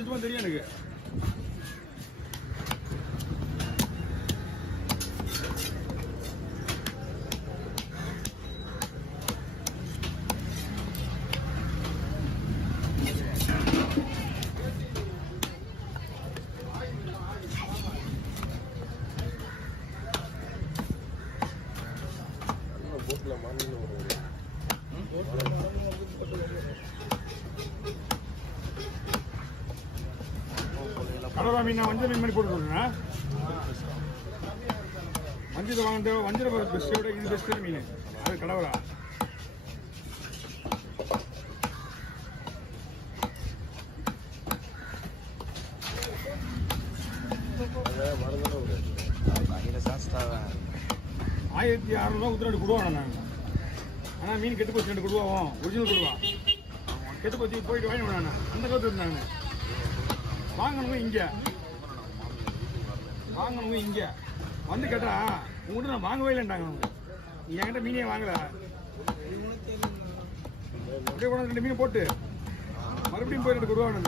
வச்சுமா தெரியும் எனக்கு. கடவா மீன் வஞ்சர மீன் மாதிரி போட்டு கொடுக்குறேன். வஞ்சரை வாங்க வஞ்சரை பெஸ்ட்டோட இது பெஸ்ட் மீன். அது கடவரா $1600 ஊத்துறாடு கொடுவாங்க நாங்கள். ஆனால் மீன் கெட்டு போச்சு 2 கொடுவாவும் ஒரிஜினல் கொடுவா கெட்டு போச்சு போயிட்டு வாங்கிட்டு வேணாண்ணா. அந்த காலத்து இருந்தாங்க வாங்கணுங்க இங்கே வந்து கேட்டா உங்கள்கிட்ட நான் வாங்கவே இல்லைன்ட்டாங்க. அவங்க என்கிட்ட மீனே வாங்கல. அப்படியே கொண்டு 2 மீன் போட்டு மறுபடியும் போய் 2 கொடுவாங்க.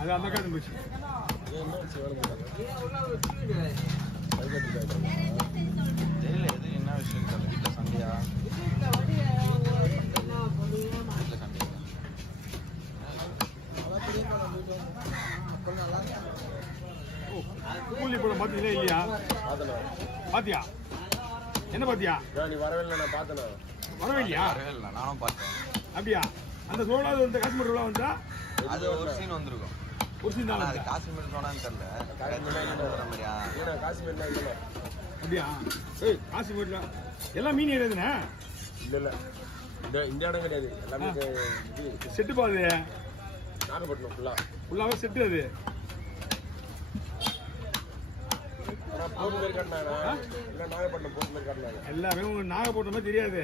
அது அந்த காலத்து போச்சு. தெரியல எது என்ன விஷயம் தெரியல. வீட்டில் சண்டையா கூலி போட பார்த்தீங்களா இல்லையா? பாத்தியா என்ன பாத்தியா? நீ வரவே இல்லை. நான் பார்த்தேன். வரவே இல்லையா? நானும் பார்த்தேன். அப்படியா? அந்த சோழாவது வந்து காஷ்மீர் ரோலா வந்தா அது ஒரு சீன் வந்திருக்கும். ஒரு சீன் தான். அது காஷ்மீர் சோனான்னு தெரியல. மாதிரியா காஷ்மீர் இல்லை. அப்படியா? ஏய் காஷ்மீர்ல எல்லாம் மீன் ஏறியதுண்ணே. இல்லை இந்த இடம் கிடையாது. எல்லாமே செட்டு பாது நாகப்பட்டினம் ஃபுல்லாவே செட்டு. அது நாகப்பட்டினம் போட்டு மாதிரி காட்டினாங்க. எல்லாமே உங்களுக்கு நாகப்பட்டினம் மாதிரி தெரியாது.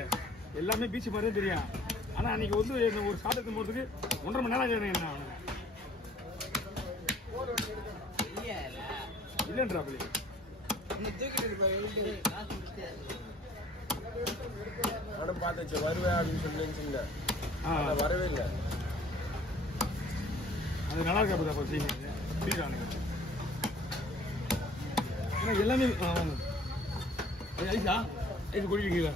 எல்லாமே பீச் மாதிரி தான் தெரியும். ஆனா அன்னைக்கு வந்து ஒரு சாதத்தை போறதுக்கு 1.5 மணி நேரம் ஆச்சு. என்ன இல்லைன்றாப்படி நானும் பார்த்தேன் வருவேன் அப்படின்னு சொல்லி வரவே இல்லை. அது நல்லா இருக்கா அப்போ சீக்கிரம் எல்லாமே ஐசா ஐஸ் குடிக்கிறீங்களா?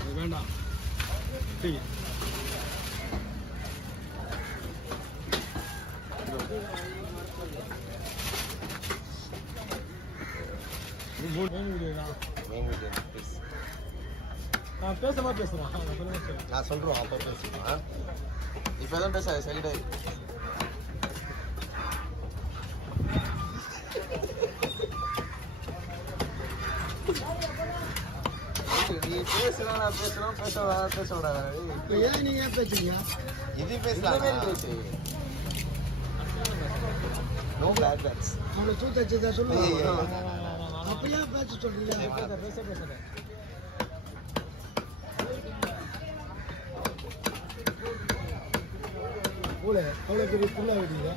அது வேண்டாம். சரி பேசுறேன் நான் சொல்றோம். அப்போ பேசுறேன். இப்போ எதுவும் பேசாது. சைடு நீ பேசுறேன் நான் பேசுறோம் பேச விடாது. ஏன் நீங்க ஏன் பேசுறீங்க? இது பேசலாம். No bad bats. அவளை சூத்த வச்சதா சொல்லுங்க. அப்ப ஏன் பேச சொல்றீங்க? பேச போல அவ்வளோ பெரிய புல்லா வெட்டிங்க.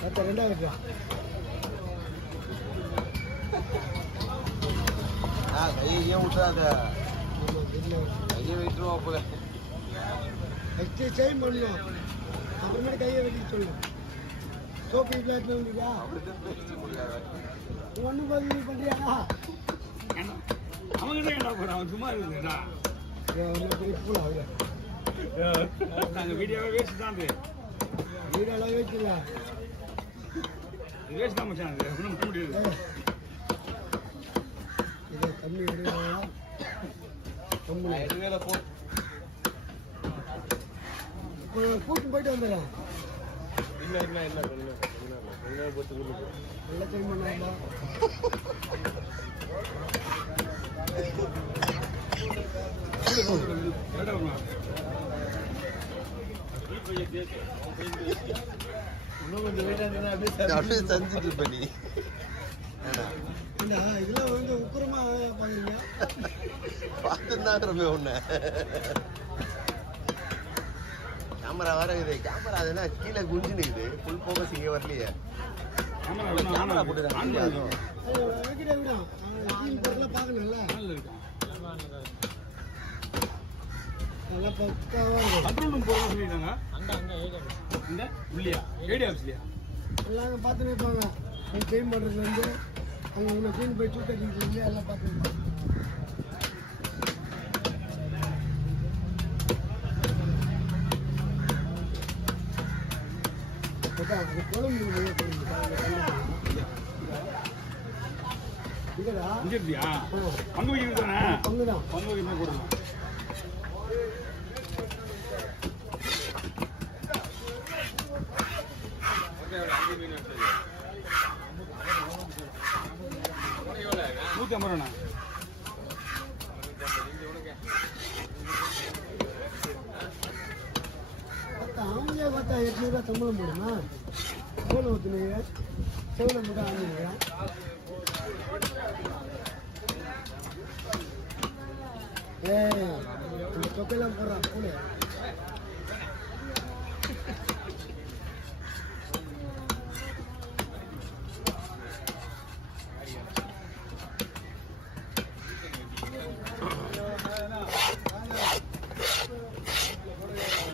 அடுத்த 2ஆவது வெட்டுறா. கையை விட்டுறாத. கையை வெட்டுருவோம் போல. ஃபஸ்ட்டு செயின் பண்ணணும். அப்புறமேட்டு கையை வெட்டி சொல்லணும். சோப்பு பிளாட் பண்ணியா? ஒன்றும் பதிவு பண்ணுறியா? அவங்க தான் போகிறான். அவன் சும்மா இருக்குதுடா. பெரிய பூலா அவரு. நாங்கள் வீடியோவே வேஸ்ட் தான். வீடெல்லாம் வேஸ்ட்டுல வேஸ்ட் தான் மச்சான். அது ஒன்றும் முடியாது. இதை தண்ணி விடுவாங்க. கூட்டு போயிட்டு வந்துடுறேன். இல்லை போட்டு நல்லா டைம் பண்ணாங்க. இன்னும் கொஞ்சம் வெயிட்டாக இருந்தால் அப்படியே செஞ்சுட்டு இருப்ப நீ. இதெல்லாம் வந்து உக்குரமா பாக்குறீங்க. பார்த்துதான் உன்ன கேமரா வர இது. கேமரா அதுனா கீழே குஞ்சு நிக்குது. ஃபுல் போக்கஸ் இங்கே வரலையே. கேமரா போட்டு பார்க்கணும்ல. நல்லா பக்காவா இருக்கும். கண்ட்ரோல் ரூம் போகிறதா சொல்லியிருந்தாங்க. இந்த இல்லையா ஏடி ஆஃபீஸ்லையா? எல்லாம் பார்த்துன்னு இருப்பாங்க. நீ க்ளீன் பண்ணுறதுலேருந்து அங்கே உன்னை க்ளீன் போய் சூட்டடிக்கிறதுலேருந்து எல்லாம் பார்த்துருப்பாங்க. அது குழம்பு இதா இங்கே இருக்கியா? பங்கு வைக்கிறது தானே? பங்குதான். பங்கு வைக்கிறது போடணும். ₹150. அவங்களே பார்த்தா 800 சம்பளம் போடுமா? ஃபோன் ஊற்றுனீங்க, செவனை மட்டும் ஆகுங்க. இந்த தொக்கையெல்லாம் போடுறான் ஃபோனு.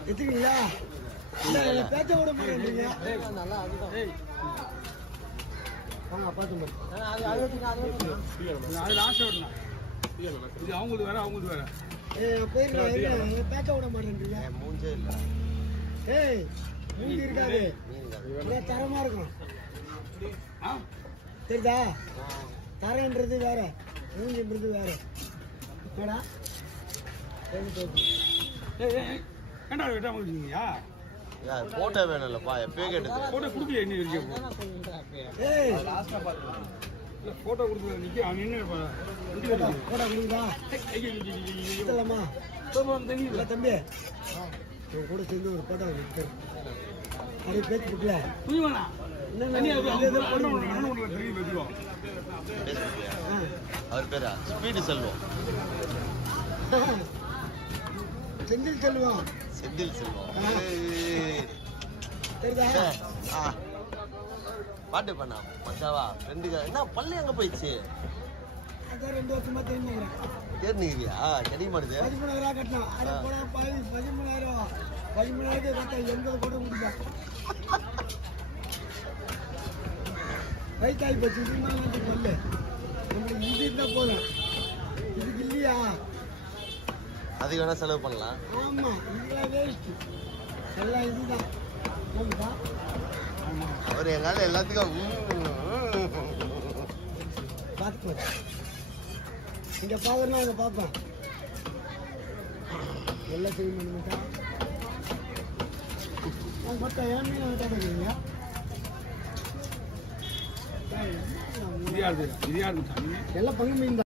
எடுத்துக்கீங்களா? பேச்ச விட மாட்டேன்றீங்க. வாங்க பார்த்து அது லாஸ்ட் விடலாம். இது அவங்களுக்கு வேற அவங்களுக்கு வேற. போயிருங்க. பேச்ச விட மாட்டேன்றீங்க. மூஞ்சே இல்லை. ஏய் மூஞ்சி இருக்காது, தரமா இருக்கும். தெரியுதா? தரன்றது வேற, மூஞ்சின்றது வேற. என்னடா ஏண்டா வெட்டாம வச்சுக்கீங்கயா? போட்டோ வேணும்லப்பா, எப்பயே கேட்டது. போட்டோ கொடுக்கலையா இன்னும் வரைக்கும்? ஏய் இல்லை போட்டோ கொடுத்து நிற்க அவன் என்ன போடா கொடுக்குதா? எடுத்துலாமா? இல்லை தம்பி, உன் கூட சேர்ந்து ஒரு போட்டோ எடுத்து அப்படியே பேச்சு கொடுக்கல. புரியுமாண்ணா? அவர் பேரா ஸ்பீடு செல்வம். செந்தில் செல்வம். செந்தில் செல்வம். தெரியுதா? பாட்டு பண்ணா மச்சாவா ஃப்ரெண்டுக்கு. என்ன பள்ளி அங்கே போயிடுச்சு? அதான் 2 வருஷமா தெரிஞ்சுக்கிறேன். தேர்னிக்கிறியா? கிடைக்க மாட்டேது. 13,000 கட்டணும். அதை போனா 13,000 13,000 கட்ட 80 கூட முடிஞ்சா வயிற்றாகி போச்சு. இது பல்லு நம்மளுக்கு இது இருந்தால் போதும். இதுக்கு இல்லையா? அதுக்கு வேணா செலவு பண்ணலாம். ஆமா, இதெல்லாம் வேஸ்ட். எல்லாம் இதுதான் போகுதா? அவர் எங்கால எல்லாத்துக்கும் பார்த்து இங்க பாக்குறேன்னா அங்க பார்ப்பேன். எல்லாம் செய்ய மாட்டா மொத்தம் ஏன் மீன் விட்டாடுறீங்க? இது யாரு? இது யாரு? எல்லாம் பங்கு மீன் தான்.